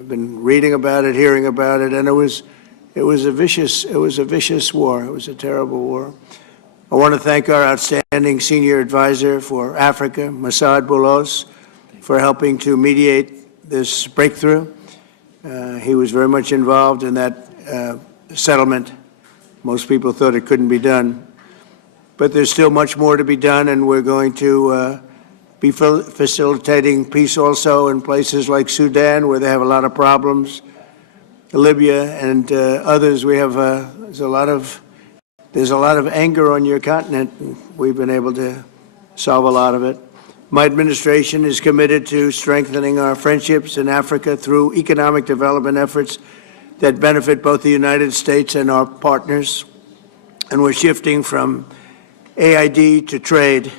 I've been reading about it, hearing about it, and it was a vicious war. It was a terrible war. I want to thank our outstanding senior advisor for Africa, Masad Boulos, for helping to mediate this breakthrough. He was very much involved in that settlement. Most people thought it couldn't be done. But there's still much more to be done, and we're going to be facilitating peace also in places like Sudan, where they have a lot of problems, Libya and others. We have there's a lot of anger on your continent, and we've been able to solve a lot of it. My administration is committed to strengthening our friendships in Africa through economic development efforts that benefit both the United States and our partners. And we're shifting from AID to trade.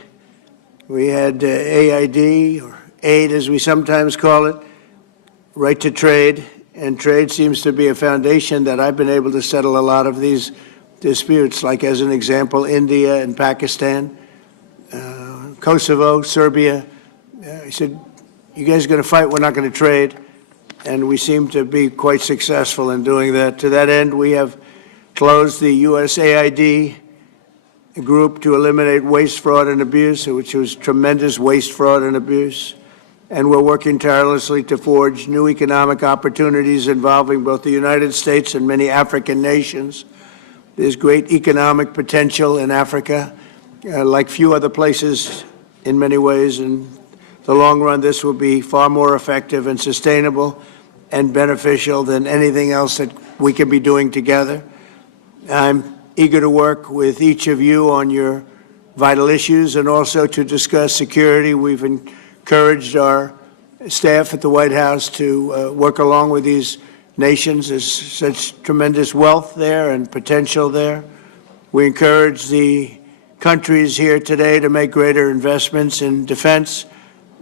We had AID, or aid as we sometimes call it, right to trade. And trade seems to be a foundation that I've been able to settle a lot of these disputes, like as an example, India and Pakistan, Kosovo, Serbia. I said, you guys are going to fight, we're not going to trade. And we seem to be quite successful in doing that. To that end, we have closed the USAID group to eliminate waste, fraud, and abuse, which was tremendous waste, fraud, and abuse. And we're working tirelessly to forge new economic opportunities involving both the United States and many African nations. There's great economic potential in Africa, like few other places in many ways. In the long run, this will be far more effective and sustainable and beneficial than anything else that we can be doing together. I'm eager to work with each of you on your vital issues and also to discuss security. We've encouraged our staff at the White House to work along with these nations. There's such tremendous wealth there and potential there. We encourage the countries here today to make greater investments in defense,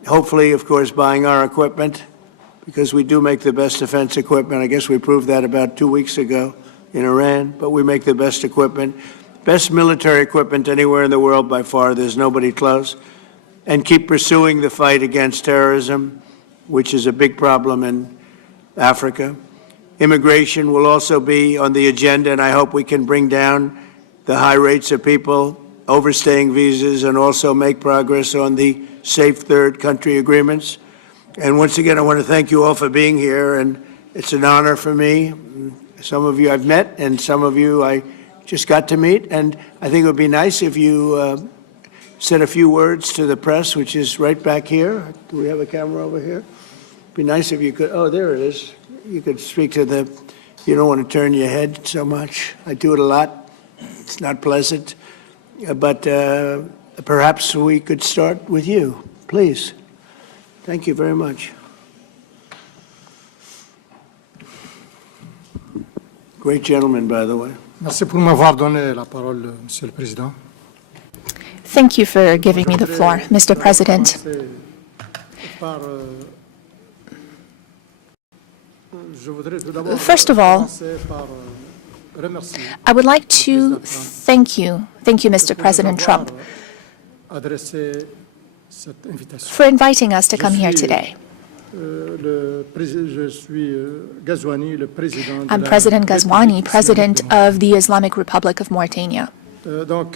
hopefully, of course, buying our equipment, because we do make the best defense equipment. I guess we proved that about 2 weeks ago in Iran, but we make the best equipment, best military equipment anywhere in the world by far. There's nobody close. And keep pursuing the fight against terrorism, which is a big problem in Africa. Immigration will also be on the agenda, and I hope we can bring down the high rates of people overstaying visas and also make progress on the safe third country agreements. And once again, I want to thank you all for being here, and it's an honor for me. Some of you I've met, and some of you I just got to meet, and I think it would be nice if you said a few words to the press, which is right back here. Do we have a camera over here? It'd be nice if you could, oh, there it is. You could speak to the, you don't want to turn your head so much. I do it a lot. It's not pleasant. But perhaps we could start with you, please. Thank you very much. Great gentleman, by the way. Merci pour m'avoir donné la parole, Monsieur le Président. Thank you for giving me the floor, Mr. President. First of all, I would like to thank you, Mr. President Trump, for inviting us to come here today. I'm President Ghazouani, President of the Islamic Republic of Mauritania. Thank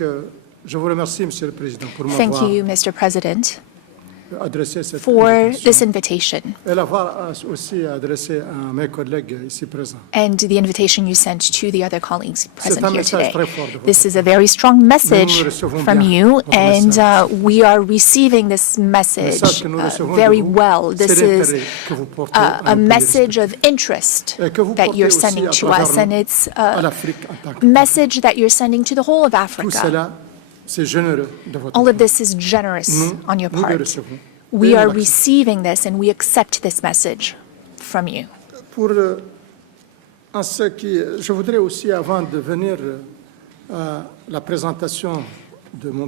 you, Mr. President, for this invitation and the invitation you sent to the other colleagues present here today. This is a very strong message from you, and we are receiving this message very well. This is a message of interest that you're sending to us, and it's a message that you're sending to the whole of Africa. All of this is generous on your part. We are receiving this, and we accept this message from you.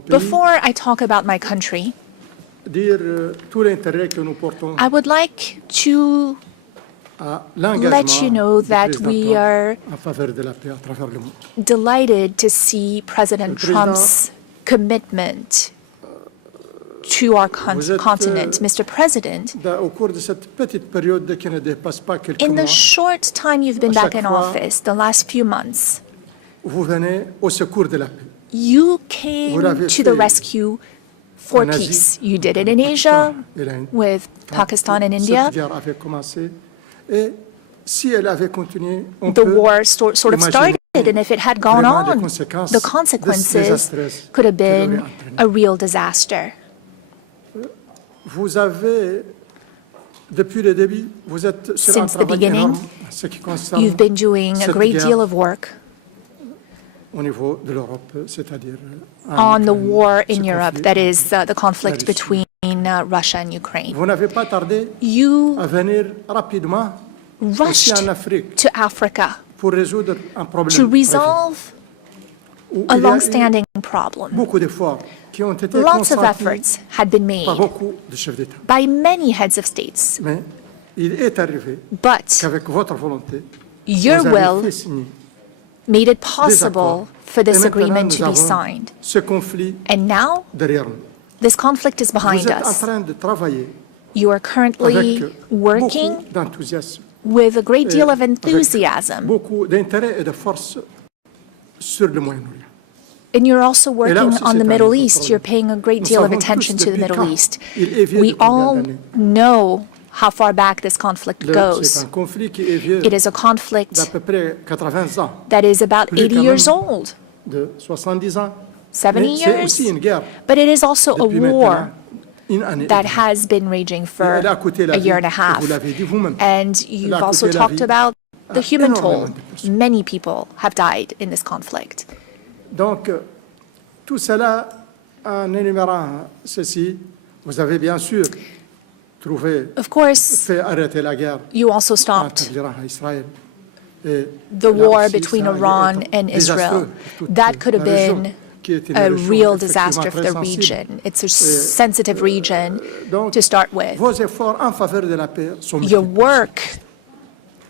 Before I talk about my country, I would like to let you know that we are delighted to see President Trump's commitment to our continent. Mr. President, Au cours de cette petite période qui ne dépasse pas quelques in the mois, short time you've been back in chaque fois, office, the last few months, vous venez au secours de la paix. you came to the rescue for en Asie, peace. You did it in Asia et l'Inde. with Pakistan and India. Cette guerre avait commencé et si elle avait continué, on The peut war sort of imaginer started, and if it had gone vraiment on, les conséquences the consequences désastreuses could have qu'elle been aurait entraînées. a real disaster. Vous avez, depuis le début, vous êtes sur un Since the travail beginning, énorme en ce qui concerne You've been doing a cette great guerre deal of work au niveau de l'Europe, c'est-à-dire on the Ukraine, war ce in Europe, conflit. that is the conflict Russie. between Russia and Ukraine. Vous n'avez pas tardé You à venir rapidement aussi rushed en Afrique to Africa pour résoudre un problème to précis, resolve où a il y a eu long-standing problem. beaucoup d'efforts qui ont été Lots of consentis efforts had been made par beaucoup de chefs d'État. by many heads of states, Mais il est arrivé but qu'avec votre volonté, your vous avez will fait signer made it des possible accords. for this Et maintenant, agreement nous to be avons signed. ce conflit And now, derrière nous. this conflict is Vous behind êtes en us. train de travailler You are currently avec working beaucoup d'enthousiasme, with a great deal of avec enthusiasm, beaucoup d'intérêt et de force sur le Moyen-Orient. and you're also Et là working aussi, on c'est the un Middle autre East. problème. You're paying a great Nous deal of savons attention tous to the depuis Middle quand East. il est vieux We de combien all d'années. know how far back this conflict C'est goes. un conflit qui est vieux It is a conflict d'à peu près 80 ans, that is about Plus 80 quand years même. old, de 70 ans. 70 Mais c'est years, aussi une guerre but it is also a depuis war maintenant une année. that has been raging for Elle a coûté la a vie, year and a et half. vous l'avez dit vous-même. And Elle you've a also coûté la talked vie about the à human énormément toll. de personnes. Many people have died in this conflict. Donc, tout cela, en énumérant ceci, vous avez bien sûr trouvé, Of course, fait arrêter la guerre you also entre stopped l'Iran et Israël. Et the là war aussi, between ça a Iran été and désastreux Israel. pour toute That could have la région, been qui est une a région real effectivement disaster for très the sensible. region. It's a sensitive region Donc, to start with. vos efforts en faveur de la paix sont Your multiples. work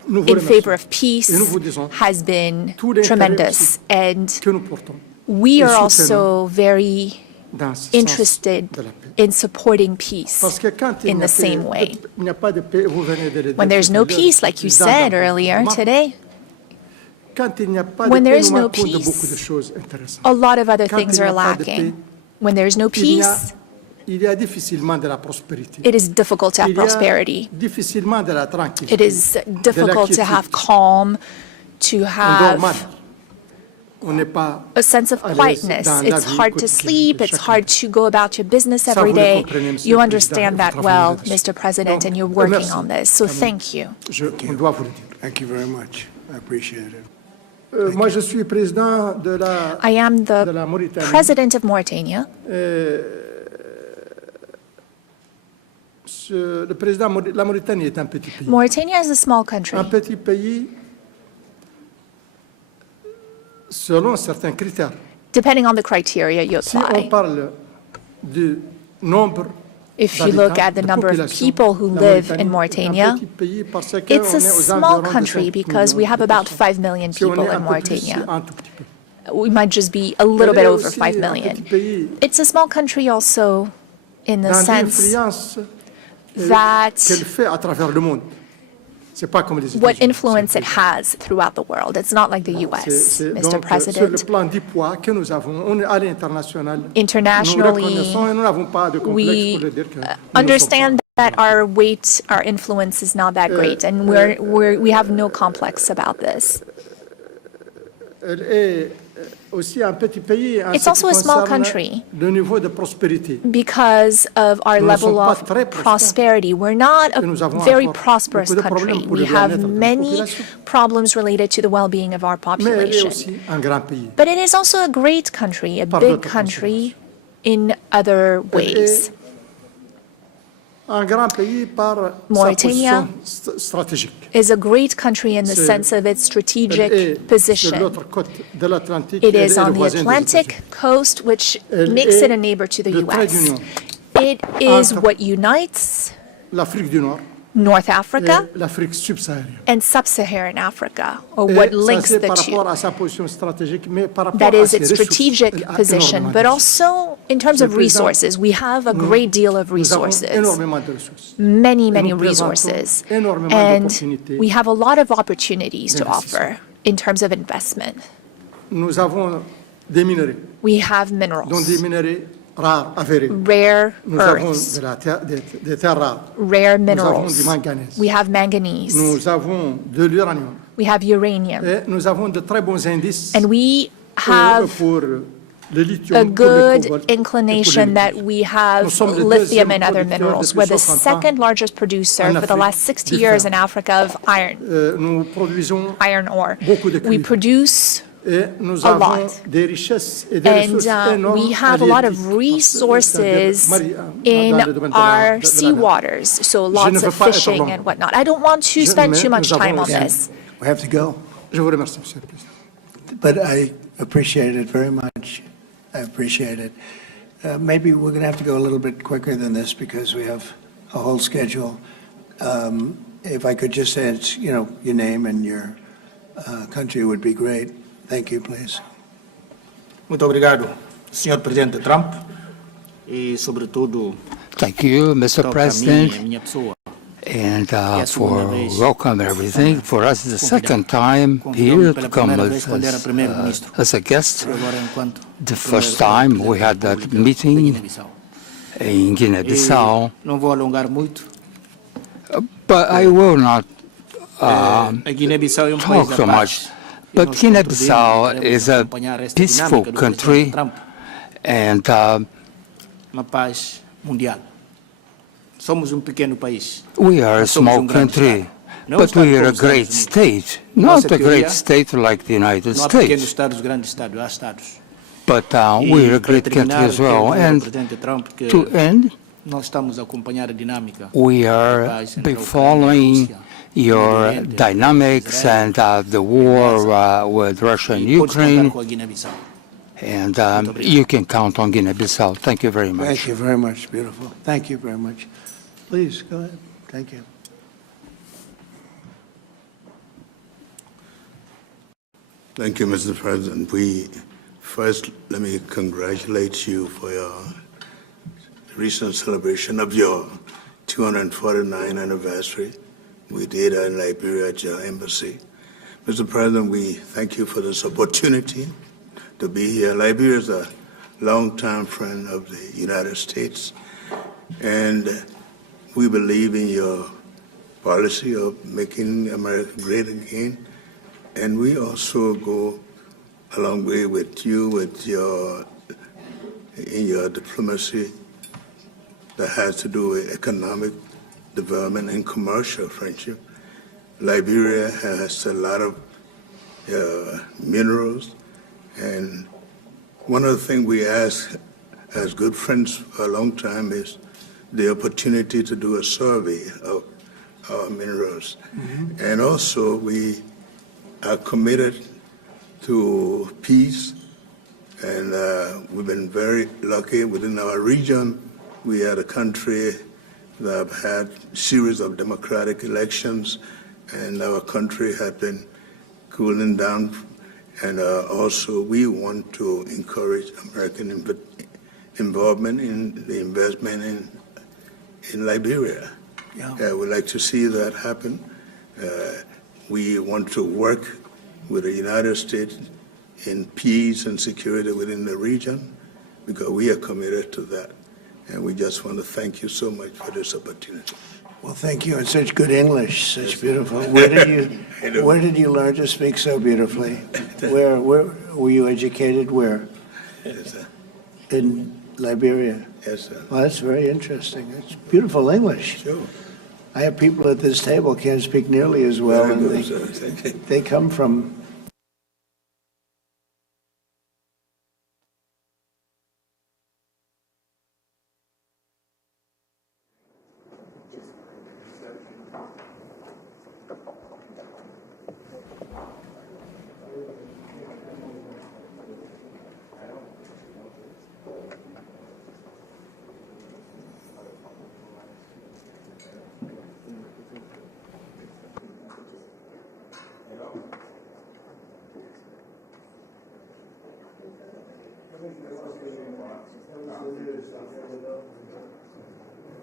Nous vous in remercions. favor of peace Et nous vous disons has been tout l'intérêt tremendous. aussi And que nous portons we et are soutenons also very dans ce sens interested de la paix. in supporting peace Parce que quand il in n'y a the same paix, way. il n'y a pas de paix, vous venez de le dire When there's tout no à l'heure, peace, like you président said Gabon. earlier today, Quand il n'y a pas when de there paix, is nous no manquons de peace, beaucoup de choses intéressantes. a lot of other Quand things il n'y are a pas de lacking. paix, When there's no il y a- peace, il y a difficilement de la prospérité. it is difficult to have Il y a prosperity. difficilement de la tranquillité. It is difficult to have quiétude. calm, to On dort mal. have On n'est pas a sense of à l'aise quietness. dans la It's vie hard to quotidienne sleep. de It's chacun. hard to go about your business Ça, every vous le day. comprenez, Monsieur You le understand Président, that vous travaillez well, là-dessus. Mr. President, and you're Donc, working merci. on this. So thank you. On doit vous le dire. Thank you very much. I appreciate it. Moi, je suis président de la, I am de the la Mauritanie. president of Mauritania. Le président, la Mauritanie est un petit pays. Mauritania is a small country. Un petit pays selon certains critères. Depending on the criteria you Si on apply. parle du nombre If you look at the de number of population, people who la live in Mauritanie est un Mauritania, petit pays parce que it's on a est aux small environs de country 5 because we millions have de about personnes. 5 million Si on people est in un peu plus, c'est Mauritania. un tout petit peu. We might just be a little Elle bit est over aussi 5 un million. petit pays It's a small country also in the dans sense l'influence that qu'elle fait à travers le monde. C'est pas comme les what États-Unis. influence it has throughout the world. It's not like the US, Mr. Donc, sur le President. plan du poids que nous avons, on est à l'international. Internationally, nous reconnaissons et nous n'avons pas de complexe we pour le dire que nous ne understand sommes that our weight, our influence is not that great, and we have no complex about this. pas. Elle est aussi un petit pays en It's ce qui also a small concerne country. le niveau de prospérité. Because of our Nous ne level sommes pas of très prospères. prosperity, we're not a Et nous avons very encore prosperous beaucoup de problèmes country. pour le We have bien-être de la many population. problems related to the well-being of our Mais elle est population. aussi un grand pays. But it is also a great country, a Par big d'autres country in other ways. Un grand pays par sa Mauritania position stratégique. Is a great country in the C'est- sense of its Elle est strategic sur position. l'autre côte de l'Atlantique. It Elle is est le on the voisin des Atlantic États-Unis. coast, which Elle makes est it a neighbor to the le trait U.S. d'union It is entre what unites l'Afrique du Nord, North Africa et l'Afrique subsaharienne. and Sub-Saharan Africa, or Et what ça, links c'est the par two. rapport à sa position stratégique, mais par rapport That à is ses its ressources, strategic elle a position, énormément but de ressources. also in terms of resources. We have a great deal of Nous avons resources, énormément de ressources. many, many nous présentons resources, énormément and d'opportunités we have a lot of opportunities to d'investissement. offer in terms of investment. Nous avons des minerais, We have dont des minerals, minerais rares, avérés. rare Nous avons earths, de la terre, des terres rares. rare Nous avons du minerals. manganèse. We have manganese. Nous avons de l'uranium. We have uranium. Et nous avons de très bons indices And we have pour le lithium, a pour le good cobalt et pour le inclination that nickel. we Nous have sommes le lithium deuxième and other producteur minerals. depuis We're the 60 ans second largest producer en for the Afrique last 60 du years fer. in Africa of iron, Nous produisons iron ore. beaucoup de We cuivre. produce Et nous a avons lot. des richesses et des And ressources énormes we have a lot of resources in our seawaters, so lots ne veux of pas être fishing long. and whatnot. I don't want to spend mais too much nous avons time on aussi- this. We have to go, Je vous remercie, Monsieur le Président. but I appreciate it very much. I appreciate it. Maybe we're going to have to go a little bit quicker than this because we have a whole schedule. If I could just ask, your name and your country would be great. Thank you, please. Muito obrigado, Sr. Presidente Trump, e sobretudo Thank you, Mr. toca a mim e a President, minha pessoa. and a for segunda vez welcome everything. For us, it's the second time Convidou-me here pela to come primeira vez quando era as, primeiro-ministro. as a guest. E agora enquanto The first time we had that meeting in Guinea-Bissau, Não vou alongar muito. but I will not A Guiné-Bissau é um país talk da so paz. much. E But nós Guinea-Bissau contribuímos, is a acompanhar esta peaceful dinâmica do country, presidente Trump, and uma paz mundial. Somos um pequeno país. we are a Nós somos small grande country. Estado. Não But Estado we are como a os great Estados Unidos. state, Nossa not a great teoria, state like the United Não há pequenos States, estados, grandes estados, há estados. but E we are a para great country terminar, as well. quero dizer ao And presidente Trump que to end, nós estamos a acompanhar a dinâmica. we are following your dynamics and the war with Russia and E podes contar Ukraine, com a Guiné-Bissau. and you can count on Guinea-Bissau. Thank you very much. Thank you very much. Beautiful. Thank you very much. Please, go ahead. Thank you. Thank you, Mr. President. First, let me congratulate you for your recent celebration of your 249th anniversary. We did in Liberia at your embassy. Mr. President, we thank you for this opportunity to be here. Liberia is a longtime friend of the United States, and we believe in your policy of making America great again. And we also go a long way with you in your diplomacy that has to do with economic development and commercial friendship. Liberia has a lot of minerals, and one of the things we ask as good friends for a long time is the opportunity to do a survey of our minerals. Mm-hmm. And also we are committed to peace, and we've been very lucky within our region. We are a country that have had a series of democratic elections, and our country has been cooling down. And also we want to encourage American involvement in the investment in Liberia. Yeah. We'd like to see that happen. We want to work with the United States in peace and security within the region because we are committed to that. And we just want to thank you so much for this opportunity. Well, thank you. And such good English, such beautiful. Where did you learn to speak so beautifully? Where were you educated? Where? Yes, sir. In Liberia. Yes, sir. Well, that's very interesting. It's beautiful English. Sure. I have people at this table can't speak nearly as well, Very and good, sir. Thank you. they come from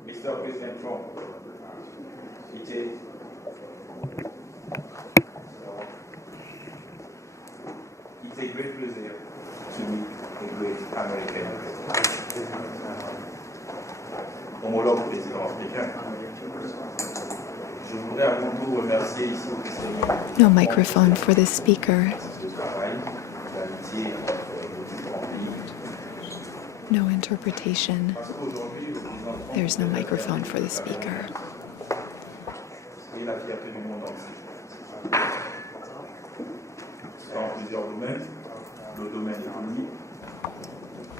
Mr. President Trump, it's a great pleasure to meet a great American homologue président africain. Je voudrais avant tout remercier ici au Sénégal. No microphone for the speaker. No interpretation. There's no microphone for the speaker.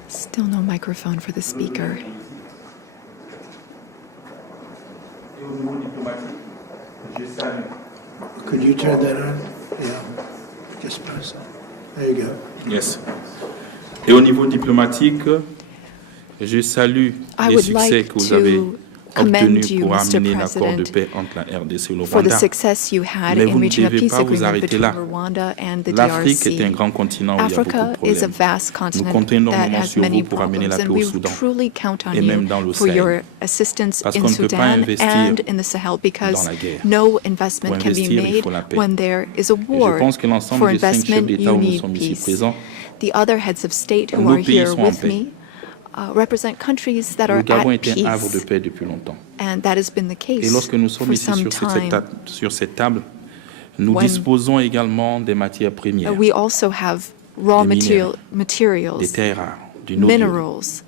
Still no microphone for the speaker. Could you turn that on? Yeah. Just press it. There you go. Yes. Et au niveau diplomatique, je salue les succès que vous avez obtenus pour amener l'accord de paix entre la RDC et le for the Rwanda. success you had Mais in vous ne reaching a devez peace pas vous agreement arrêter between là. Rwanda and the L'Afrique est un DRC. grand continent où il y a beaucoup de Africa is a problèmes. vast Nous continent comptons that énormément has sur many vous pour amener la problems, paix and au we Soudan truly count on et même dans you le for Sahel. your assistance Parce in qu'on ne peut pas Sudan investir and in the Sahel, because dans la guerre. no investment Pour can be investir, il made faut la paix. when there is a Et war. je pense que l'ensemble For des 5 chefs investment, d'État you où nous need sommes ici peace. présents, The other heads of state who Nos are pays here sont en with paix. me represent countries that le are Gabon at était un havre de peace, paix depuis longtemps. and that has been the Et case lorsque nous sommes for ici some time. sur cette table, nous When disposons également des matières premières, We also have raw Des minéraux, des materials, terres rares, du noble. minerals,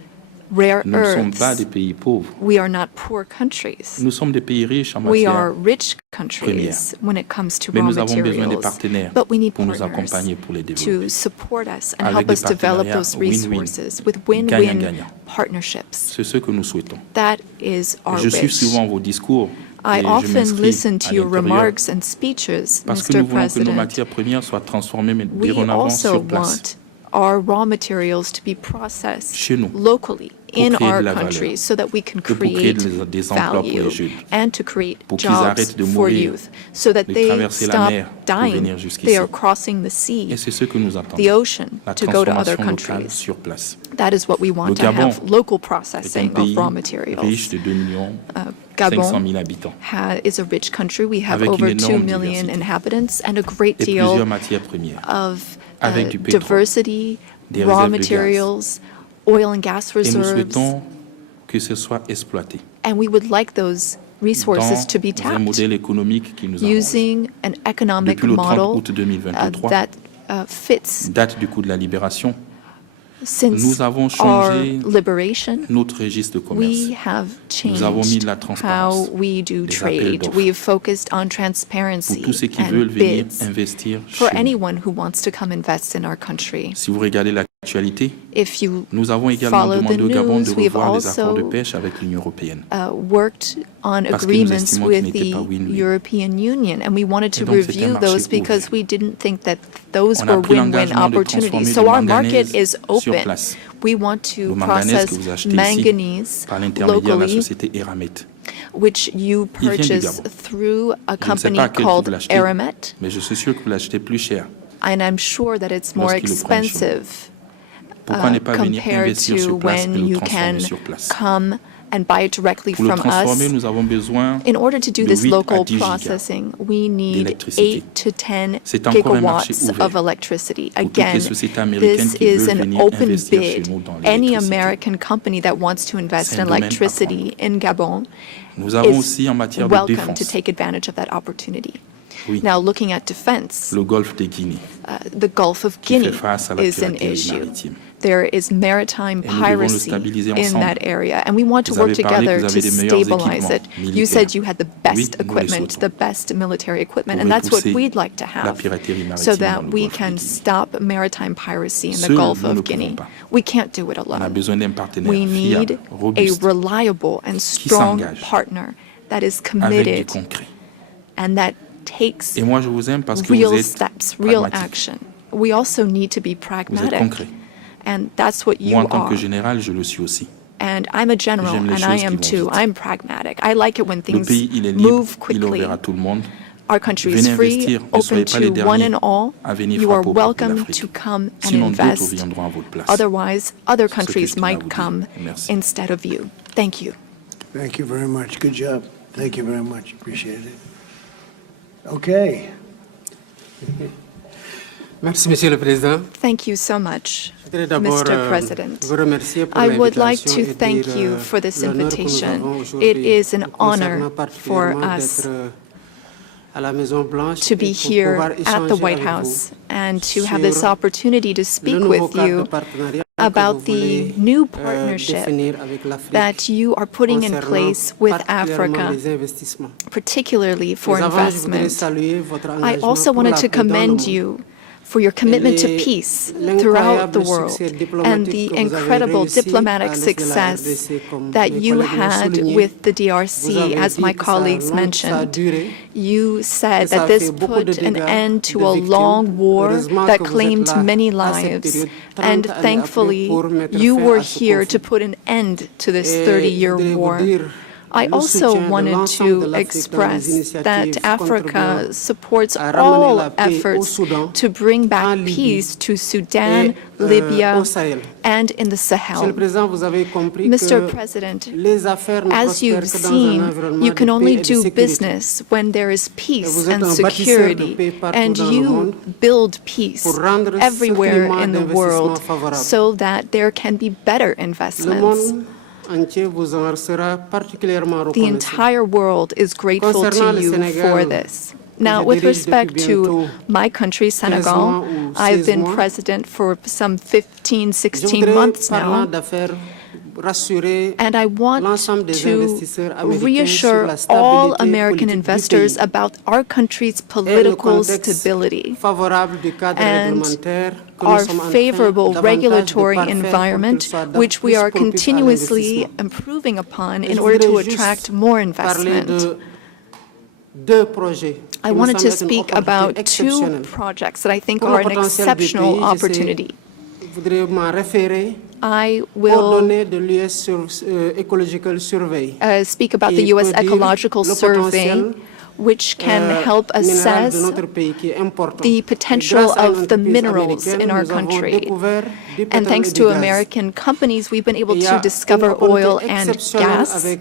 rare Nous ne sommes pas earths. des pays pauvres. We are not poor countries. Nous sommes des pays riches en We are matière. rich countries when it comes to Mais raw nous avons besoin des materials. partenaires But we need pour nous partners accompagner pour les to développer. support us and Avec help des us develop partenariats those win-win, resources with win-win gagnant-gagnant. partnerships. C'est ce que nous souhaitons. That is our Je suis wish. souvent vos discours I et je often m'inscris listen to à your l'intérieur remarks and speeches, parce que Mr. nous voulons que nos President. matières premières soient transformées mais We dorénavant also sur place. want our raw materials to be processed Chez nous, locally in créer our de la valeur, countries so that we can pour créer create des emplois pour les value jeunes, and to create pour qu'ils jobs arrêtent de for mourir, youth so that de they traverser la stop mer pour dying. venir jusqu'ici. They are crossing the sea, Et c'est ce que nous attendons. the ocean, La to go to other transformation locale countries. sur place. That is what we Le want to Gabon have, local est un processing pays of raw riche materials. de 2 millions Gabon 500 000 habitants, is a rich country. We have Avec over une 2 énorme million diversité. inhabitants and a great et deal plusieurs matières premières, of avec du pétrole, diversity, des raw réserves de gaz. materials, oil and gas et nous reserves, souhaitons que ce soit exploité and we would like those resources to be dans un tapped modèle économique qui nous arrange. using an economic Depuis le 30 model août 2023, that fits date du coup de la libération, since nous avons our changé liberation. notre registre de commerce. We have Nous avons mis changed de la transparence, how we do des appels trade. d'offres. We have focused on Pour transparency tous ceux qui veulent and venir bids investir for chez nous. anyone who wants to come invest in our country. Si vous regardez l'actualité, If you nous avons également follow the demandé au Gabon de news, we've revoir les accords de also pêche avec l'Union européenne. worked on Parce que nous agreements estimons qu'ils with n'étaient the pas win-win. European Union, and we wanted to Et donc, c'est un review marché those because ouvert. we didn't think that those On a were pris win-win l'engagement de opportunities. transformer So du our market manganèse is sur open. place. We want to Le manganèse que process vous achetez ici manganese par l'intermédiaire de la locally, société Eramet. which you Il vient du purchase Gabon. through a Je ne sais company pas à quel prix called vous l'achetez, Aramet, mais je suis sûr que vous l'achetez plus cher. and I'm sure that it's more Lorsqu'il le prend chez nous. expensive Pourquoi ne pas venir compared investir to sur place et when le you transformer can sur place? come and buy it directly Pour le from transformer, us. nous avons besoin In order to do de this 8 à local 10 gigas processing, we need d'électricité. 8 to 10 C'est encore un marché gigawatts ouvert of electricity. pour toutes Again, les sociétés américaines this qui is veulent an venir open investir chez bid. nous dans Any l'électricité. American company that wants to invest C'est un in domaine à electricity in Gabon Nous avons is aussi en matière de welcome to défense take advantage of that opportunity. Oui. Now, looking at defense, le golfe de Guinée. the Gulf of qui fait Guinea face à la is an piraterie issue. maritime. There is maritime Et nous devons le piracy stabiliser in ensemble. that area, and we want to Vous work avez parlé que together vous to avez des meilleurs stabilize it. équipements You said militaires. you had the Oui, best nous les equipment, souhaitons. the best military equipment, Pour and that's what repousser we'd like to la have, piraterie maritime so dans that le we golfe de can Guinée. stop maritime piracy in the Seuls, Gulf nous ne of Guinea. pouvons pas. We can't do it On a alone. besoin d'un partenaire We need fiable, a robuste, reliable and strong s'engage partner that is avec du committed concret. and that takes Et moi, je vous aime parce que real vous êtes steps, real pragmatique. action. We also need to be Vous êtes pragmatic. concret. And that's what you Moi, en tant are. que général, je le suis aussi. And I'm a general, J'aime les and I choses am qui vont too. vite. I'm pragmatic. I like it when Le things pays, il est libre, move il est quickly. ouvert à tout le monde. Our country is Venez free, investir, ne open soyez pas les to one derniers and all. à venir You are frapper aux portes de welcome l'Afrique. to come and Sinon, d'autres invest. viendront à votre place. Otherwise, other Ce que countries je tiens à might vous dire. come Merci. instead of you. Thank you. Thank you very much. Good job. Thank you very much. Appreciate it. Okay. Merci, Monsieur le Président. Thank you so much, Je voudrais d'abord Mr. President. vous remercier pour I would like l'invitation to et thank dire, you for this l'honneur que nous invitation. avons aujourd'hui It is an concernant honor for particulièrement us d'être à la Maison Blanche to be et pour here pouvoir at the échanger White avec House vous and to have this sur opportunity to le speak nouveau with cadre you de partenariat about que vous the voulez, new partnership définir avec l'Afrique that you are putting in concernant place with particulièrement Africa, les investissements. particularly for Mais avant, je voudrais investment. saluer votre I engagement also pour wanted la to paix dans le commend monde. you for your commitment to peace throughout the world and the incredible diplomatic success that you had with the DRC, as my colleagues mentioned. You said that this put an end to a long war that claimed many lives, and thankfully you were here to put an end to this 30-year war. I also wanted to express that Africa supports all efforts to bring back peace to Sudan, Libya, and in the Sahel. Mr. President, as you've seen, you can only do business when there is peace and security, and you build peace everywhere in the world so that there can be better investments. The entire world is grateful to you for this. Now, with respect to my country, Senegal, I've been president for some 15, 16 months now, and I want to reassure all American investors about our country's political stability and our favorable regulatory environment, which we are continuously improving upon in order to attract more investment. I wanted to speak about two projects that I think are an exceptional opportunity. I will speak about the U.S. Ecological Survey, which can help assess the potential of the minerals in our country. And thanks to American companies, we've been able to discover oil and gas.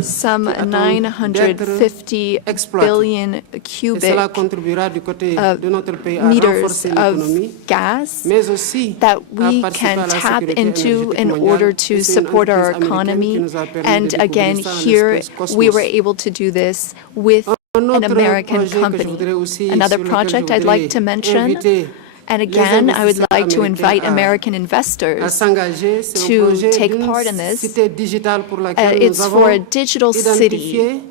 Some 950 billion cubic meters of gas that we can tap into in order to support our economy. And again, here we were able to do this with an American company. Another project I'd like to mention, and again, I would like to invite American investors to take part in this. It's for a digital city.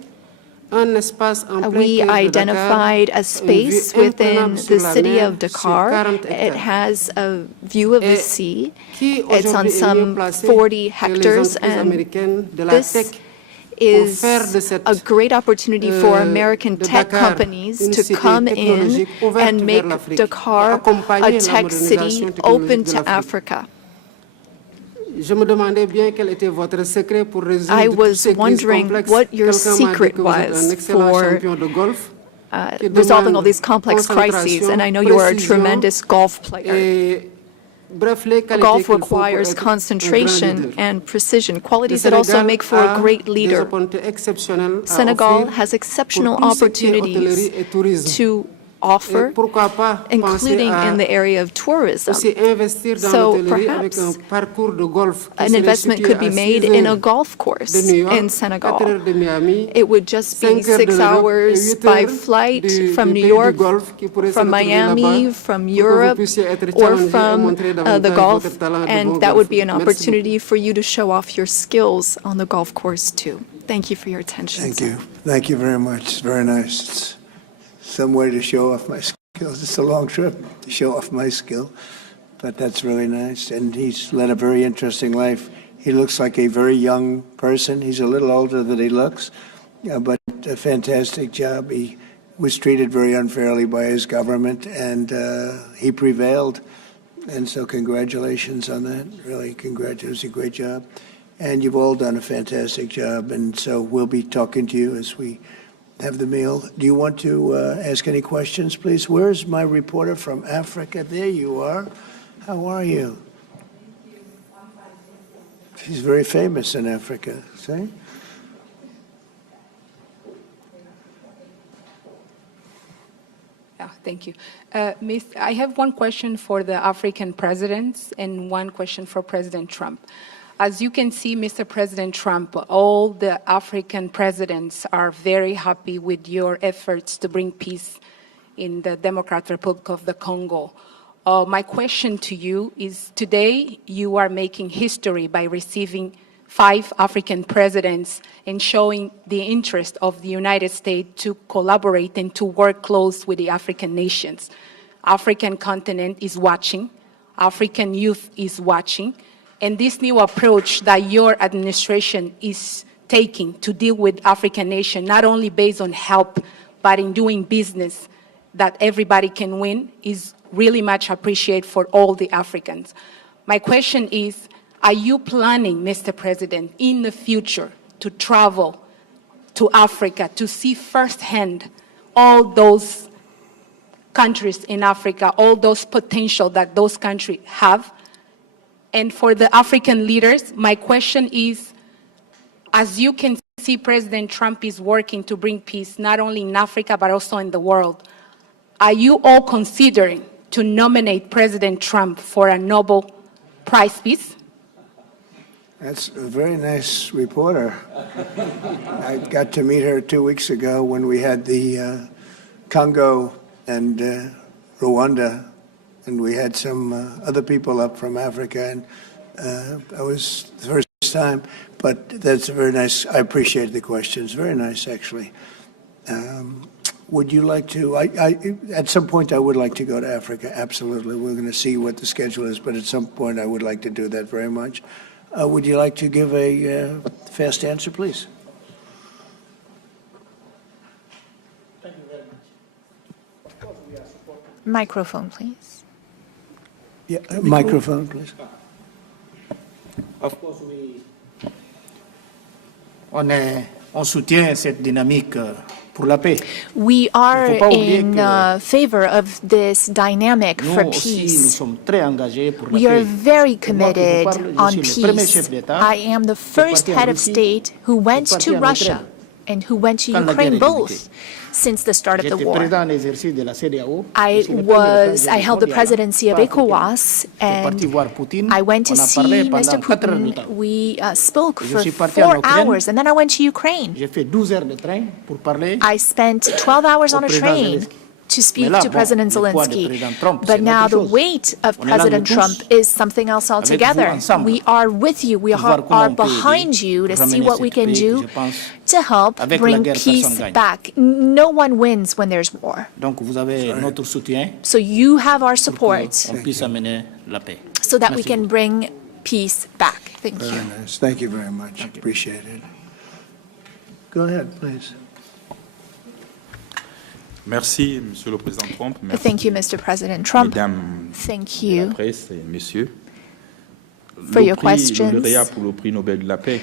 We identified a space within the city of Dakar. It has a view of the sea. It's on some 40 hectares, and this is a great opportunity for American tech companies to come in and make Dakar a tech city open to Africa. I was wondering what your secret was for resolving all these complex crises, and I know you are a tremendous golf player. Golf requires concentration and precision, qualities that also make for a great leader. Senegal has exceptional opportunities to offer, including in the area of tourism. So perhaps an investment could be made in a golf course in Senegal. It would just be 6 hours by flight from New York, from Miami, from Europe, or from the Gulf, and that would be an opportunity for you to show off your skills on the golf course too. Thank you for your attention. Thank you. Thank you very much. It's very nice. It's some way to show off my skills. It's a long trip to show off my skill, but that's really nice. And he's led a very interesting life. He looks like a very young person. He's a little older than he looks, but a fantastic job. He was treated very unfairly by his government, and he prevailed. And so congratulations on that. Really, congratulations. It was a great job. and you've all done a fantastic job, and so we'll be talking to you as we have the meal. Do you want to ask any questions, please? Where's my reporter from Africa? There you are. How are you? She's very famous in Africa, see? Thank you. Miss, I have one question for the African presidents and one question for President Trump. As you can see, Mr. President Trump, all the African presidents are very happy with your efforts to bring peace in the Democratic Republic of the Congo. My question to you is, today you are making history by receiving 5 African presidents and showing the interest of the United States to collaborate and to work close with the African nations. African continent is watching, African youth is watching, and this new approach that your administration is taking to deal with African nations, not only based on help, but in doing business that everybody can win, is really much appreciated for all the Africans. My question is, are you planning, Mr. President, in the future to travel to Africa to see firsthand all those countries in Africa, all those potential that those countries have? And for the African leaders, my question is, as you can see, President Trump is working to bring peace not only in Africa but also in the world. Are you all considering to nominate President Trump for a Nobel Prize Peace? That's a very nice reporter. I got to meet her 2 weeks ago when we had the Congo and Rwanda, and we had some other people up from Africa, and that was the first time. But that's a very nice. I appreciate the questions. Very nice, actually. Would you like to? At some point, I would like to go to Africa. Absolutely, we're going to see what the schedule is, but at some point, I would like to do that very much. Would you like to give a fast answer, please? Thank you very much. Microphone, please. Yeah, microphone, please. Of course, on soutient cette dynamique pour la paix. We are in favor of this dynamic for peace. We are very committed on peace. I am the first head of state who went to Russia and who went to Ukraine, both, since the start of the war. I held the presidency of ECOWAS, and I went to see Mr. Putin. We spoke for 4 hours, and then I went to Ukraine. I spent 12 hours on a train to speak to President Zelensky. But now the weight of President Trump is something else altogether. We are with you. We are behind you to see what we can do to help bring peace back. No one wins when there's war. So you have our support so that we can bring peace back. Thank you. Very nice. Thank you very much. Appreciate it. Go ahead, please. Merci, Monsieur le Président Trump. Merci, thank you, Mr. President Trump. Thank you presse et messieurs. for your questions. Pour le prix Nobel de la paix,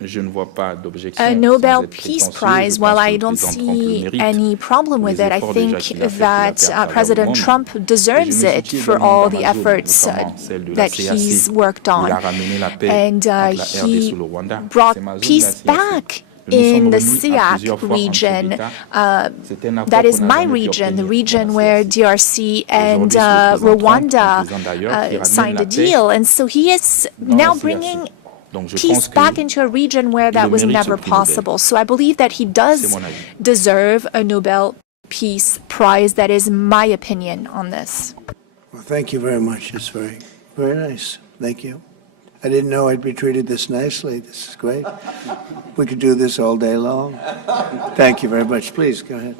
je ne vois pas d'objection. A Nobel Peace Prize, while I don't see any problem with it, I think that President Trump deserves it for all the efforts that he's worked on. And he brought peace back in the SEAC region. That is my region, the region where DRC and Rwanda signed a deal. And so he is now bringing peace back into a region where that was never possible. So I believe that he does deserve a Nobel Peace Prize. That is my opinion on this. Well, thank you very much. It's very, very nice. Thank you. I didn't know I'd be treated this nicely. This is great. We could do this all day long. Thank you very much. Please, go ahead.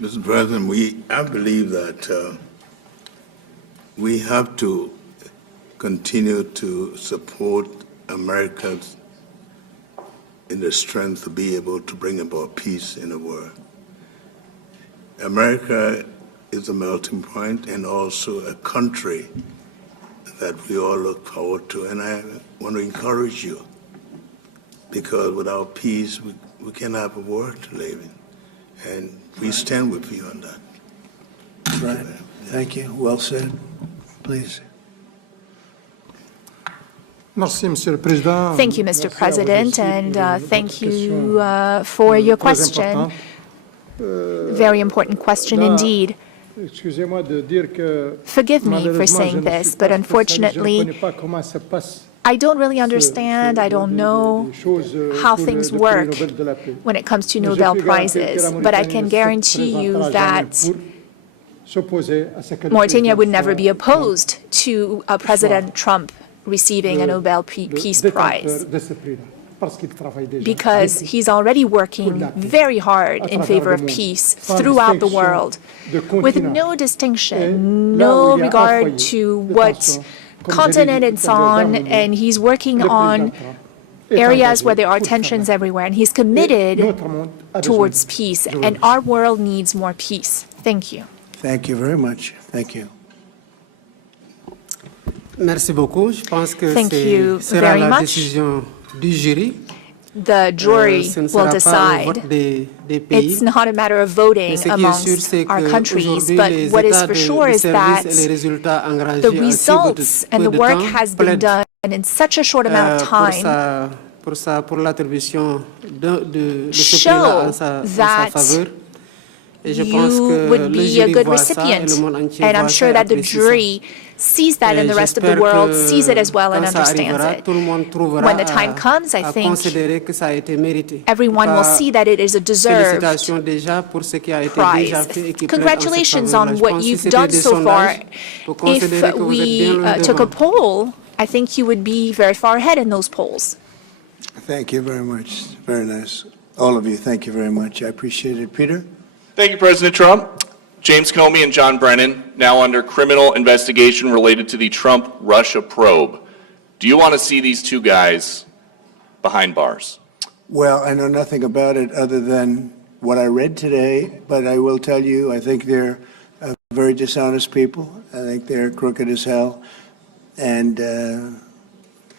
Mr. President, I believe that we have to continue to support America in the strength to be able to bring about peace in the world. America is a melting point and also a country that we all look forward to. And I want to encourage you, because without peace, we can't have a world to live in. And we stand with you on that. Right. Thank you. Well said. Please. Thank you, Mr. President, and thank you for your question. Very important question indeed. Forgive me for saying this, but unfortunately, I don't really understand, I don't know how things work when it comes to Nobel Prizes, but I can guarantee you that Mauritania would never be opposed to President Trump receiving a Nobel Peace Prize, because he's already working very hard in favor of peace throughout the world, with no distinction, no regard to what continent it's on, and he's working on areas where there are tensions everywhere, and he's committed towards peace, and our world needs more peace. Thank you. Thank you very much. Thank you. Merci beaucoup. Je pense que Thank you sera very la much. décision du jury. The jury Ce ne will sera pas le decide. vote des pays. It's not a matter of voting Mais ce qui est sûr, amongst c'est our countries, qu'aujourd'hui, but les what is états for de sure is that service et les résultats engagés the en si results and peu the de work temps has been plaident, done in such a short amount of time pour l'attribution de ce show prix-là en sa that faveur. Et je pense you que would le be a jury good voit ça et recipient. le monde entier And I'm voit sure ça et that the apprécie ça. jury sees that and the rest of the J'espère world que sees it as well and quand ça understands arrivera, it. tout le monde trouvera When the time comes, I à think considérer que ça a été mérité. everyone will see that it is a deserved Félicitations déjà pour ce qui a été prize. déjà fait et qui plaide en cette Congratulations faveur-là. on Je what pense que you've si c'était done des so far. sondages, pour considérer If que vous êtes we bien loin took a devant. poll, I think you would be very far ahead in those polls. Thank you very much. Very nice. All of you, thank you very much. I appreciate it. Peter? Thank you, President Trump. James Comey and John Brennan, now under criminal investigation related to the Trump-Russia probe. Do you want to see these two guys behind bars? Well, I know nothing about it other than what I read today, but I will tell you, I think they're very dishonest people. I think they're crooked as hell, and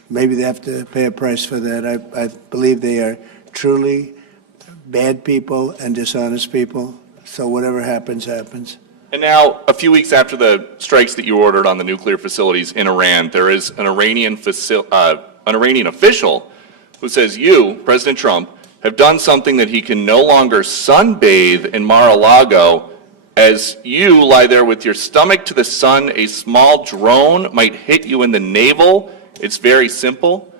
maybe they have to pay a price for that. I believe they are truly bad people and dishonest people, so whatever happens, happens. And now, a few weeks after the strikes that you ordered on the nuclear facilities in Iran, there is an Iranian official who says you, President Trump, have done something that he can no longer sunbathe in Mar-a-Lago. As you lie there with your stomach to the sun, a small drone might hit you in the navel. It's very simple.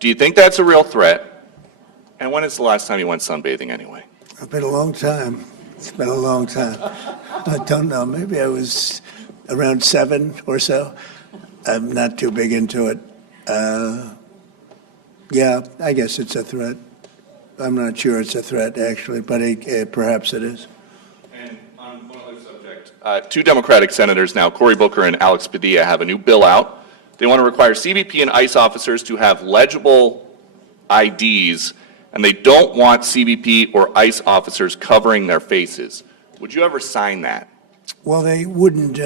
Do you think that's a real threat? And when is the last time you went sunbathing anyway? It's been a long time. It's been a long time. I don't know. Maybe I was around 7 or so. I'm not too big into it. Yeah, I guess it's a threat. I'm not sure it's a threat, actually, but perhaps it is. And on one other subject, two Democratic senators now, Cory Booker and Alex Padilla, have a new bill out. They want to require CBP and ICE officers to have legible IDs, and they don't want CBP or ICE officers covering their faces. Would you ever sign that? Well, they wouldn't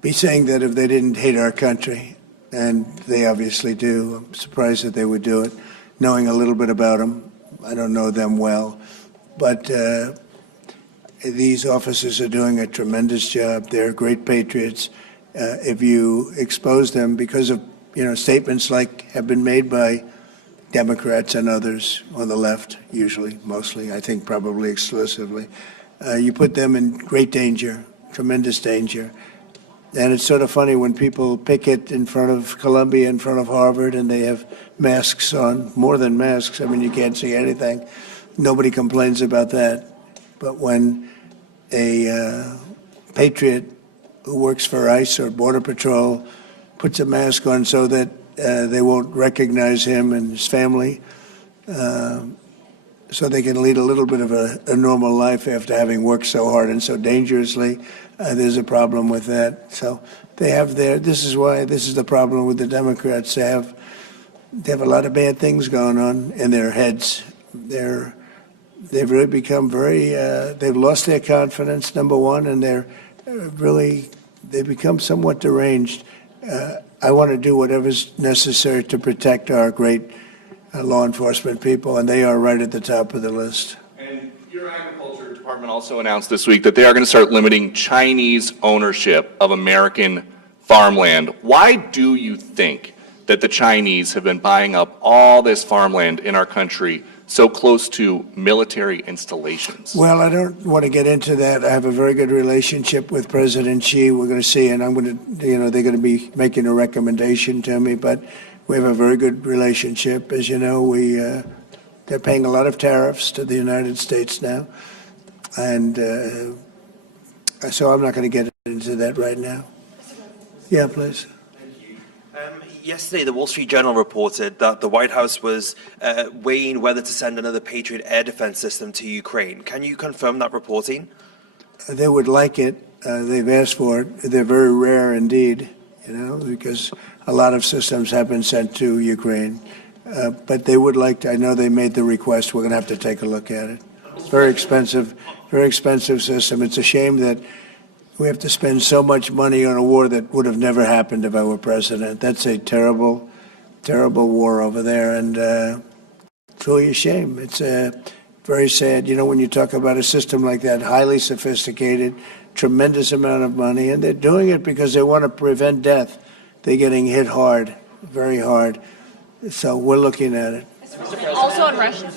be saying that if they didn't hate our country, and they obviously do. I'm surprised that they would do it, knowing a little bit about them. I don't know them well, but these officers are doing a tremendous job. They're great patriots. If you expose them because of statements like have been made by Democrats and others on the left, usually, mostly, I think probably exclusively, you put them in great danger, tremendous danger. And it's sort of funny when people picket in front of Columbia, in front of Harvard, and they have masks on, more than masks. I mean, you can't see anything. Nobody complains about that. But when a patriot who works for ICE or Border Patrol puts a mask on so that they won't recognize him and his family, so they can lead a little bit of a normal life after having worked so hard and so dangerously, there's a problem with that. So they have this is the problem with the Democrats. They have a lot of bad things going on in their heads. They've really become they've lost their confidence, number one, and they've become somewhat deranged. I want to do whatever's necessary to protect our great law enforcement people, and they are right at the top of the list. And your agriculture department also announced this week that they are going to start limiting Chinese ownership of American farmland. Why do you think that the Chinese have been buying up all this farmland in our country so close to military installations? Well, I don't want to get into that. I have a very good relationship with President Xi. We're going to see, and I'm going to, they're going to be making a recommendation to me, but we have a very good relationship. As you know, they're paying a lot of tariffs to the United States now, and so I'm not going to get into that right now. Yeah, please. Yesterday, the Wall Street Journal reported that the White House was weighing whether to send another Patriot air defense system to Ukraine. Can you confirm that reporting? They would like it. They've asked for it. They're very rare indeed, because a lot of systems have been sent to Ukraine. But they would like to. I know they made the request. We're going to have to take a look at it. It's very expensive system. It's a shame that we have to spend so much money on a war that would have never happened if I were president. That's a terrible, terrible war over there, and it's really a shame. It's very sad. When you talk about a system like that, highly sophisticated, tremendous amount of money, and they're doing it because they want to prevent death. They're getting hit hard, very hard. So we're looking at it. Also on Russia.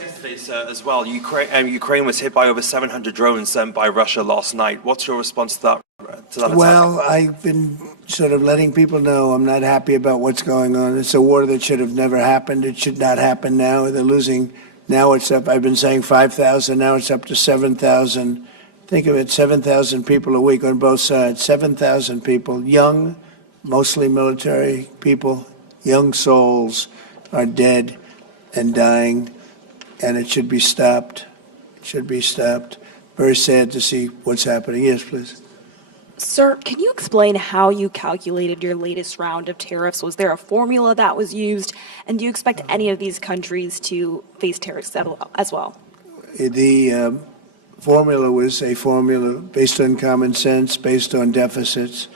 As well, Ukraine was hit by over 700 drones sent by Russia last night. What's your response to that? Well, I've been sort of letting people know I'm not happy about what's going on. It's a war that should have never happened. It should not happen now. They're losing. Now it's up. I've been saying 5,000. Now it's up to 7,000. Think of it, 7,000 people a week on both sides. 7,000 people, young, mostly military people, young souls are dead and dying, and it should be stopped. It should be stopped. Very sad to see what's happening. Yes, please. Sir, can you explain how you calculated your latest round of tariffs? Was there a formula that was used? And do you expect any of these countries to face tariffs as well? The formula was a formula based on common sense, based on deficits,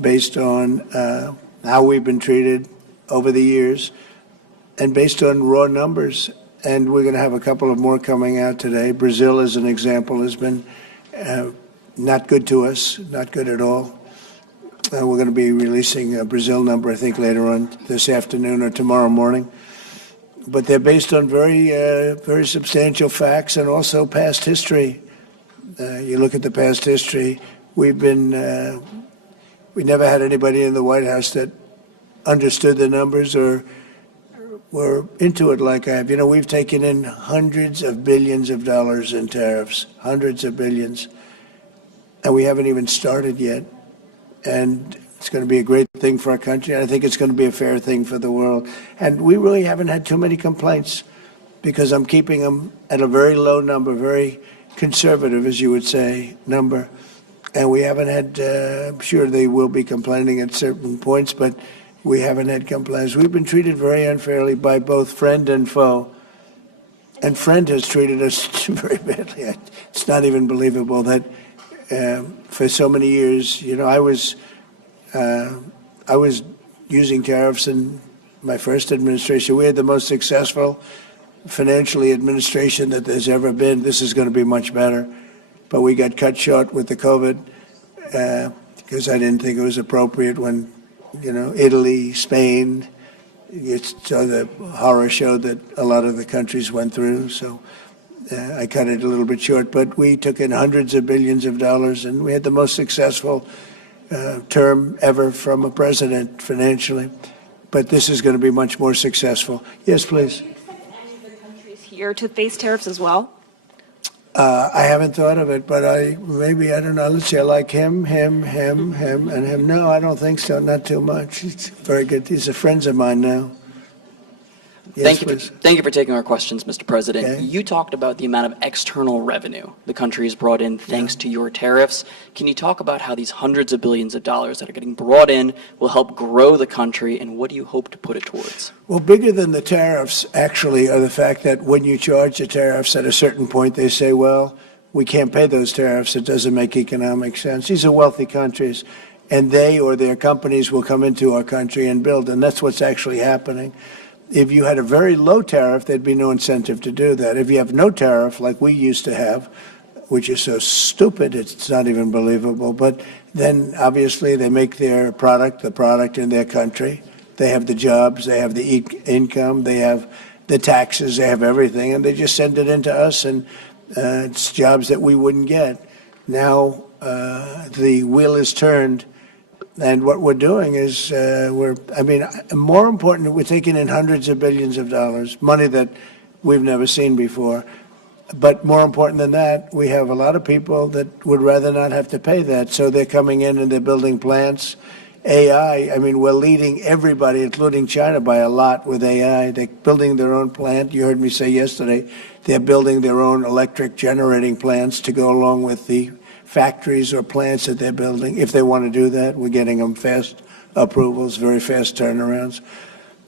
based on how we've been treated over the years, and based on raw numbers. And we're going to have a couple of more coming out today. Brazil, as an example, has been not good to us, not good at all. We're going to be releasing a Brazil number, I think, later on this afternoon or tomorrow morning. But they're based on very substantial facts and also past history. You look at the past history, we never had anybody in the White House that understood the numbers or were into it like I have. We've taken in hundreds of billions of dollars in tariffs, hundreds of billions, and we haven't even started yet. And it's going to be a great thing for our country, and I think it's going to be a fair thing for the world. And we really haven't had too many complaints because I'm keeping them at a very low number, very conservative, as you would say, number. And we haven't had, I'm sure they will be complaining at certain points, but we haven't had complaints. We've been treated very unfairly by both friend and foe. And friend has treated us very badly. It's not even believable that for so many years, I was using tariffs in my first administration. We had the most successful financially administration that there's ever been. This is going to be much better. But we got cut short with the COVID because I didn't think it was appropriate when, Italy, Spain, so the horror show that a lot of the countries went through. So I cut it a little bit short. But we took in hundreds of billions of dollars, and we had the most successful term ever from a president financially. But this is going to be much more successful. Yes, please. Do you expect any of the countries here to face tariffs as well? I haven't thought of it, but I don't know. Let's see, I like him, and him. No, I don't think so. Not too much. It's very good. These are friends of mine now. Yes, Thank you for taking our questions, Mr. President. Okay. You talked about the amount of external revenue the country has brought in thanks to your tariffs. Can you talk about how these hundreds of billions of dollars that are getting brought in will help grow the country, and what do you hope to put it towards? Well, bigger than the tariffs, actually, are the fact that when you charge the tariffs at a certain point, they say, well, we can't pay those tariffs. It doesn't make economic sense. These are wealthy countries. and they or their companies will come into our country and build, and that's what's actually happening. If you had a very low tariff, there'd be no incentive to do that. If you have no tariff, like we used to have, which is so stupid, it's not even believable, but then obviously they make their product, the product in their country. They have the jobs, they have the income, they have the taxes, they have everything, and they just send it into us, and it's jobs that we wouldn't get. Now the wheel is turned, and what we're doing is more important, we're taking in hundreds of billions of dollars, money that we've never seen before. But more important than that, we have a lot of people that would rather not have to pay that. So they're coming in and they're building plants. AI, we're leading everybody, including China, by a lot with AI. They're building their own plant. You heard me say yesterday, they're building their own electric generating plants to go along with the factories or plants that they're building. If they want to do that, we're getting them fast approvals, very fast turnarounds.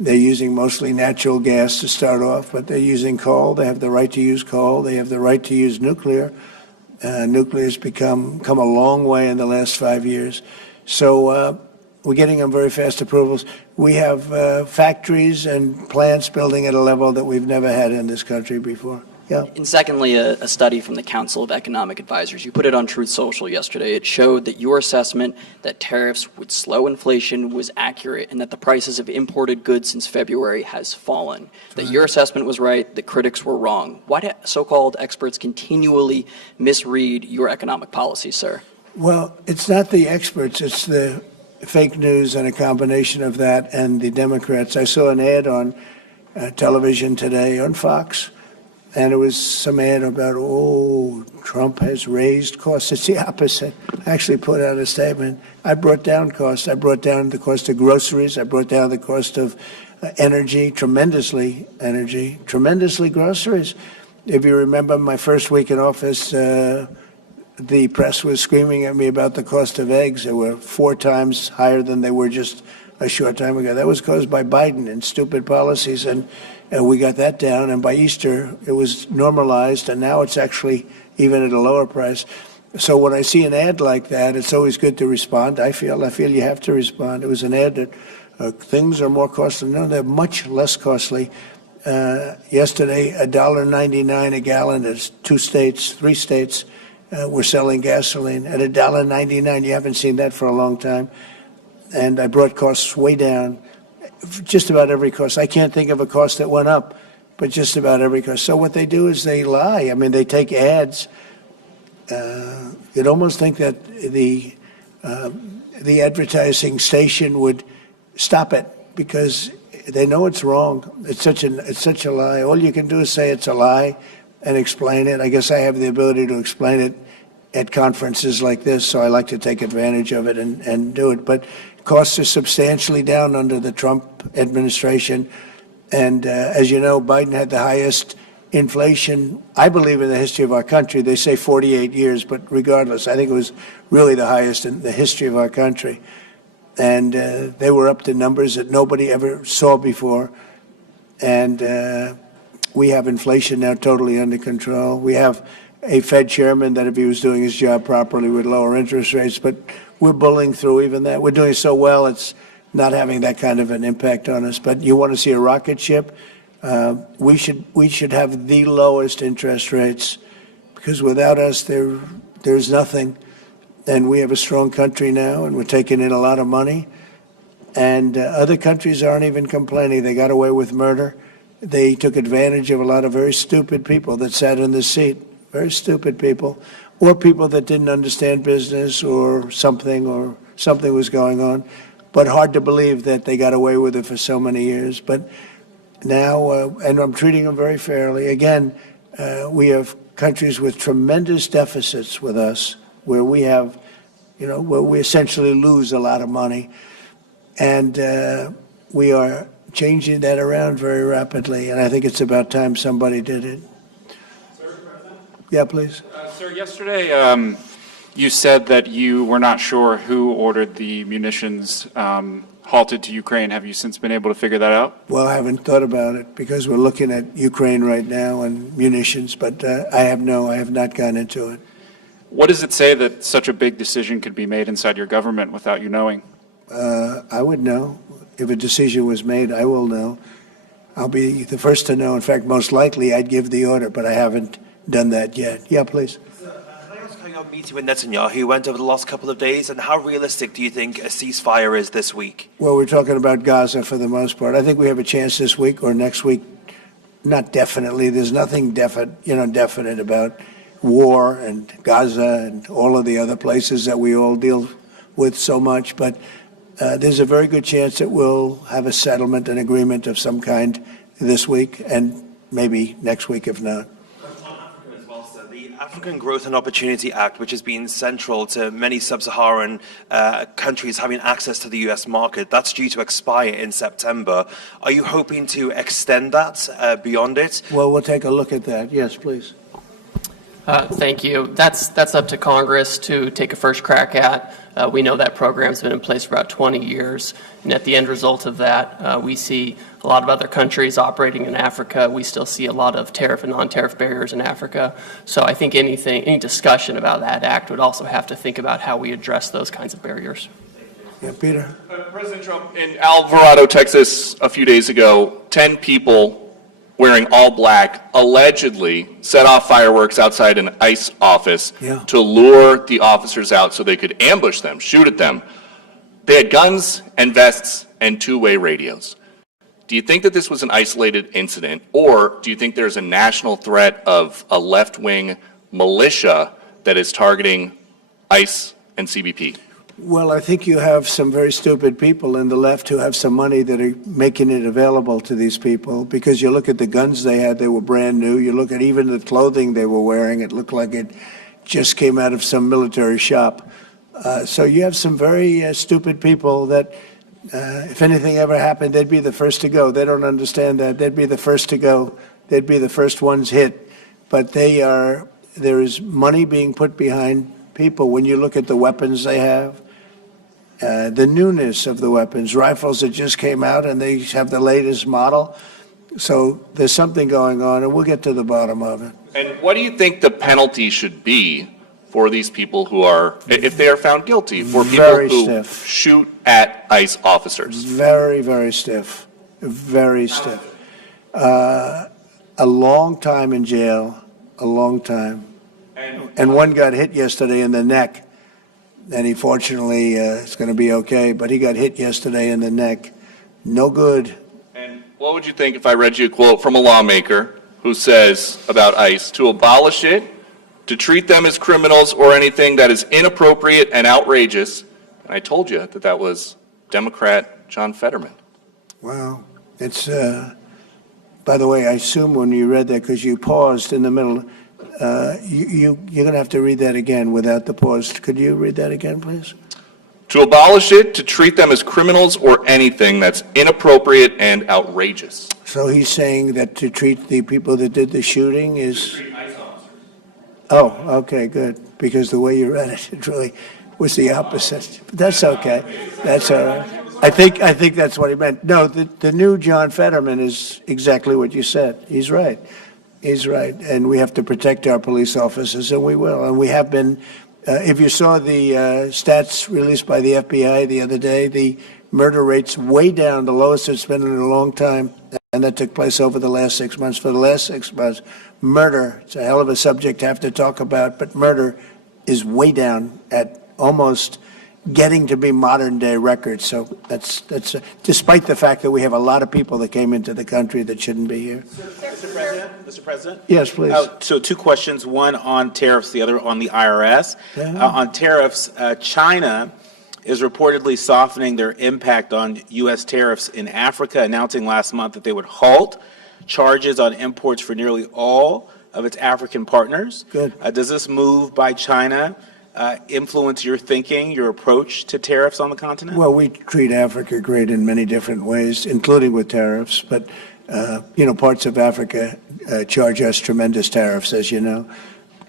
They're using mostly natural gas to start off, but they're using coal. They have the right to use coal. They have the right to use nuclear. Nuclear's come a long way in the last 5 years. So we're getting them very fast approvals. We have factories and plants building at a level that we've never had in this country before. Yeah. And secondly, a study from the Council of Economic Advisors. You put it on Truth Social yesterday. It showed that your assessment that tariffs would slow inflation was accurate and that the prices of imported goods since February has fallen. That your assessment was right, the critics were wrong. Why do so-called experts continually misread your economic policy, sir? Well, it's not the experts. It's the fake news and a combination of that and the Democrats. I saw an ad on television today on Fox, and it was some ad about, Trump has raised costs. It's the opposite. I actually put out a statement. I brought down costs. I brought down the cost of groceries. I brought down the cost of energy, tremendously groceries. If you remember my first week in office, the press was screaming at me about the cost of eggs. They were 4 times higher than they were just a short time ago. That was caused by Biden and stupid policies, and we got that down. And by Easter, it was normalized, and now it's actually even at a lower price. So when I see an ad like that, it's always good to respond. I feel you have to respond. It was an ad that things are more costly. No, they're much less costly. Yesterday, $1.99 a gallon. There's 3 states. We're selling gasoline at $1.99. You haven't seen that for a long time. And I brought costs way down, just about every cost. I can't think of a cost that went up, but just about every cost. So what they do is they lie. They take ads. You'd almost think that the advertising station would stop it because they know it's wrong. It's such a lie. All you can do is say it's a lie and explain it. I guess I have the ability to explain it at conferences like this, so I like to take advantage of it and do it. But costs are substantially down under the Trump administration. And as you know, Biden had the highest inflation, I believe, in the history of our country. They say 48 years, but regardless, I think it was really the highest in the history of our country. And they were up to numbers that nobody ever saw before. And we have inflation now totally under control. We have a Fed chairman that if he was doing his job properly would lower interest rates, but we're bullying through even that. We're doing so well, it's not having that kind of an impact on us. But you want to see a rocket ship? We should have the lowest interest rates, because without us, there's nothing. And we have a strong country now, and we're taking in a lot of money. And other countries aren't even complaining. They got away with murder. They took advantage of a lot of very stupid people that sat in the seat, very stupid people, or people that didn't understand business or something was going on. But hard to believe that they got away with it for so many years. But now, and I'm treating them very fairly. Again, we have countries with tremendous deficits with us, where we have, where we essentially lose a lot of money. And we are changing that around very rapidly, and I think it's about time somebody did it. Yeah, please. Sir, yesterday you said that you were not sure who ordered the munitions halted to Ukraine. Have you since been able to figure that out? Well, I haven't thought about it because we're looking at Ukraine right now and munitions, but I have not gone into it. What does it say that such a big decision could be made inside your government without you knowing? I would know. If a decision was made, I will know. I'll be the first to know. In fact, most likely I'd give the order, but I haven't done that yet. Yeah, please. Can I ask how your meeting with Netanyahu went over the last couple of days, and how realistic do you think a ceasefire is this week? Well, we're talking about Gaza for the most part. I think we have a chance this week or next week. Not definitely. There's nothing definite about war and Gaza and all of the other places that we all deal with so much, but there's a very good chance that we'll have a settlement, an agreement of some kind this week, and maybe next week if not. The African Growth and Opportunity Act, which has been central to many sub-Saharan countries having access to the U.S. market, that's due to expire in September. Are you hoping to extend that beyond it? Well, we'll take a look at that. Yes, please. Thank you. That's up to Congress to take a first crack at. We know that program's been in place for about 20 years, and at the end result of that, we see a lot of other countries operating in Africa. We still see a lot of tariff and non-tariff barriers in Africa. So I think any discussion about that act would also have to think about how we address those kinds of barriers. Yeah, Peter. President Trump, in Alvarado, Texas, a few days ago, 10 people wearing all black allegedly set off fireworks outside an ICE office to lure the officers out so they could ambush them, shoot at them. They had guns and vests and two-way radios. Do you think that this was an isolated incident, or do you think there's a national threat of a left-wing militia that is targeting ICE and CBP? Well, I think you have some very stupid people in the left who have some money that are making it available to these people, because you look at the guns they had, they were brand new. You look at even the clothing they were wearing, it looked like it just came out of some military shop. So you have some very stupid people that, if anything ever happened, they'd be the first to go. They don't understand that. They'd be the first to go. They'd be the first ones hit. But there is money being put behind people. When you look at the weapons they have, the newness of the weapons, rifles that just came out and they have the latest model. So there's something going on, and we'll get to the bottom of it. And what do you think the penalty should be for these people who are, if they are found guilty, for people Very who stiff. shoot at ICE officers? Very, very stiff. Very stiff. A long time in jail, a long time. And one got hit yesterday in the neck. And he fortunately is going to be okay, but he got hit yesterday in the neck. No good. And what would you think if I read you a quote from a lawmaker who says about ICE, to abolish it, to treat them as criminals or anything that is inappropriate and outrageous? And I told you that that was Democrat John Fetterman. Wow. It's, by the way, I assume when you read that, because you paused in the middle, you're going to have to read that again without the pause. Could you read that again, please? To abolish it, to treat them as criminals or anything that's inappropriate and outrageous. So he's saying that to treat the people that did the shooting is... Oh, okay, good. Because the way you read it, it really was the opposite. But that's okay. That's all right. I think that's what he meant. No, the new John Fetterman is exactly what you said. He's right. He's right, and we have to protect our police officers, and we will. And we have been, if you saw the stats released by the FBI the other day, the murder rate's way down, the lowest it's been in a long time, and that took place over the last 6 months. For the last 6 months, murder, it's a hell of a subject to have to talk about, but murder is way down at almost getting to be modern day records. So that's despite the fact that we have a lot of people that came into the country that shouldn't be here. Mr. President? Yes, please. So two questions, one on tariffs, the other on the IRS. On tariffs, China is reportedly softening their impact on U.S. tariffs in Africa, announcing last month that they would halt charges on imports for nearly all of its African partners. Good. Does this move by China influence your thinking, your approach to tariffs on the continent? Well, we treat Africa great in many different ways, including with tariffs. But, parts of Africa charge us tremendous tariffs, as you know.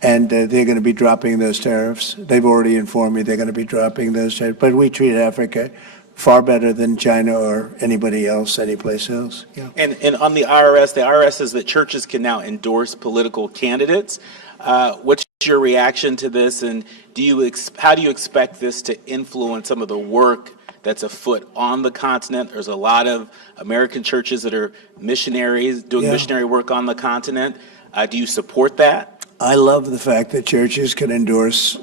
And they're going to be dropping those tariffs. They've already informed me they're going to be dropping those tariffs. But we treat Africa far better than China or anybody else, anyplace else. Yeah. And on the IRS says that churches can now endorse political candidates. What's your reaction to this, and how do you expect this to influence some of the work that's afoot on the continent? There's a lot of American churches that are missionaries doing missionary work on the continent. Do you support that? I love the fact that churches can endorse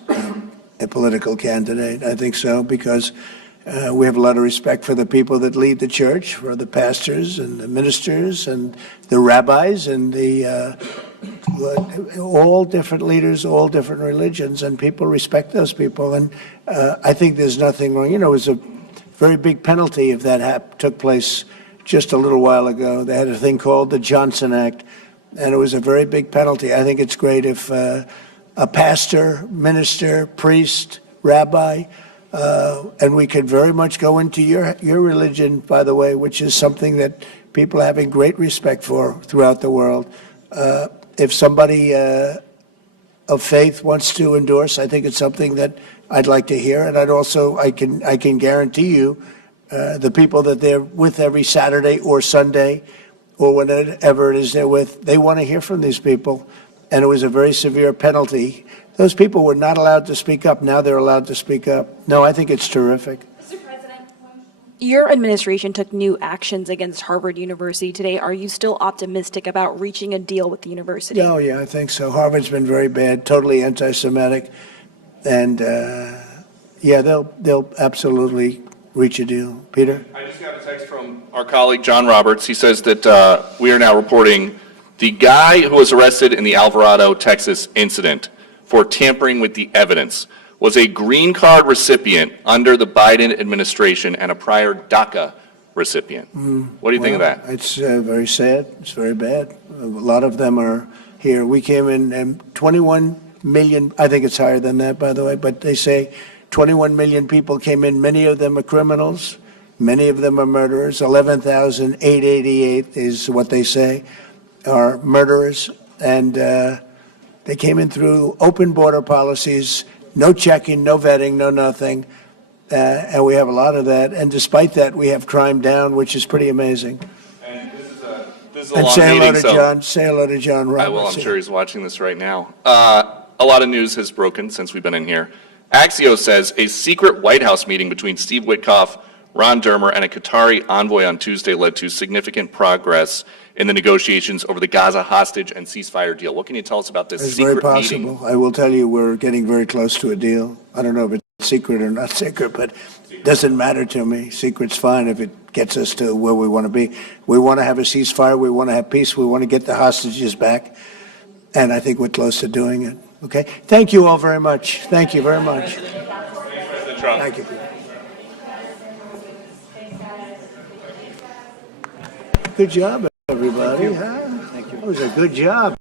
a political candidate. I think so, because we have a lot of respect for the people that lead the church, for the pastors and the ministers and the rabbis and all different leaders, all different religions, and people respect those people. And I think there's nothing wrong. You know, it was a very big penalty if that took place just a little while ago. They had a thing called the Johnson Act, and it was a very big penalty. I think it's great if a pastor, minister, priest, rabbi, and we could very much go into your religion, by the way, which is something that people are having great respect for throughout the world. If somebody of faith wants to endorse, I think it's something that I'd like to hear, and I can guarantee you, the people that they're with every Saturday or Sunday, or whatever it is they're with, they want to hear from these people, and it was a very severe penalty. Those people were not allowed to speak up. Now they're allowed to speak up. No, I think it's terrific. Mr. President, your administration took new actions against Harvard University today. Are you still optimistic about reaching a deal with the university? Oh, yeah, I think so. Harvard's been very bad, totally anti-Semitic, and yeah, they'll absolutely reach a deal. Peter? I just got a text from our colleague John Roberts. He says that we are now reporting the guy who was arrested in the Alvarado, Texas incident for tampering with the evidence was a green card recipient under the Biden administration and a prior DACA recipient. What do you think of that? It's very sad. It's very bad. A lot of them are here. We came in 21 million, I think it's higher than that, by the way, but they say 21 million people came in. Many of them are criminals. Many of them are murderers. 11,888 is what they say are murderers. And they came in through open border policies, no checking, no vetting, no nothing. And we have a lot of that. And despite that, we have crime down, which is pretty amazing. And this is a And long say hello meeting, to so John. Say hello to John Roberts. I will. I'm sure he's watching this right now. A lot of news has broken since we've been in here. Axios says a secret White House meeting between Steve Witkoff, Ron Dermer, and a Qatari envoy on Tuesday led to significant progress in the negotiations over the Gaza hostage and ceasefire deal. What can you tell us about this It's secret very possible. meeting? I will tell you, we're getting very close to a deal. I don't know if it's secret or not secret, but it doesn't matter to me. Secret's fine if it gets us to where we want to be. We want to have a ceasefire. We want to have peace. We want to get the hostages back. And I think we're close to doing it. Okay? Thank you all very much. Thank you very much. President Trump. Thank you. Good job, everybody. Huh? That was a good job.